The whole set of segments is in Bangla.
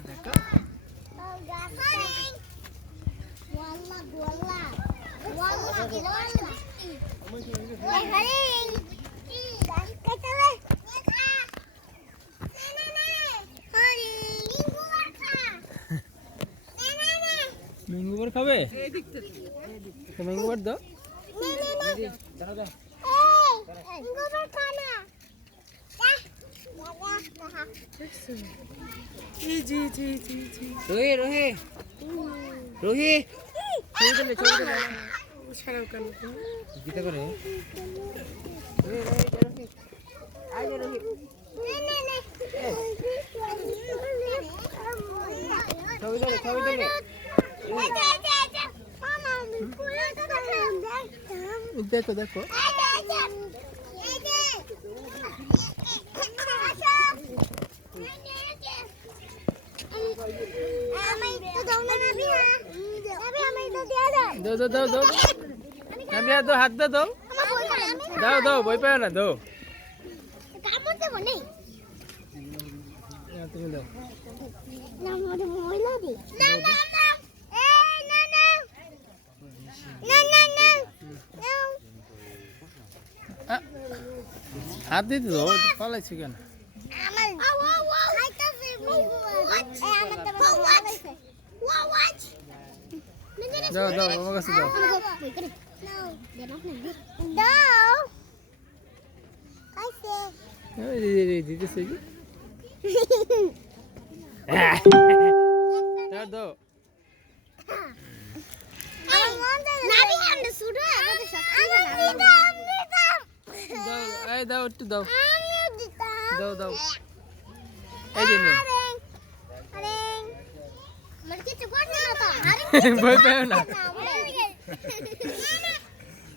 দেখো ম্যাঙ্গো বার খাবে ম্যাঙ্গো বার দাও রোহি রোহি রোহি ছবি তুলে ছাড়াও কেন গীতা করে ছবি তুলে ছবি তুলে দেখো দেখো दो दो दो दो नबिया दो हाथ दो दो दो दो बोई पे ना दो तुम दो ना मोरे मोइला दे ना ना ना ए ना ना ना ना ना हाथ दे दो पाले चिकन আমার খাইতাছে এ আমার তো পালাইছে ওয়াচ দাও দাও আমার কাছে দাও দাও কাইছে এই দিতেছে কি দাও দাও নাবি আমরা শুরু আমাদের শক্তি দাও এই দাও একটু দাও আমিও দিতাম দাও দাও এই যে নে আরে আমার কিছু করতে না তো ভয় পেও না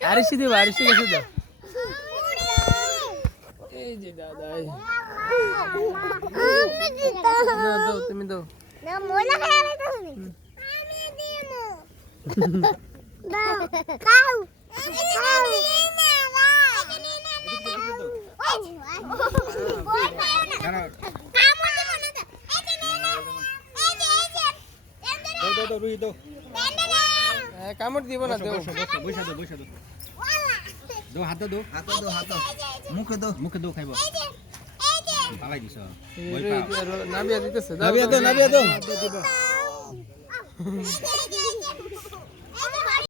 আরিশি দেব আরিশি কাছে দাও এই যে দাদা আমি দিতাম না দাও তুমি দাও না মোলা খায় না তুমি আমি দিমু দাও খাও খাও কামড় দিব না দাও বৈশা দো দো হাত দো মুখে দো খাইব পালাই দিছ নাবিয়া দিতেছে নাবিয়া দো দিব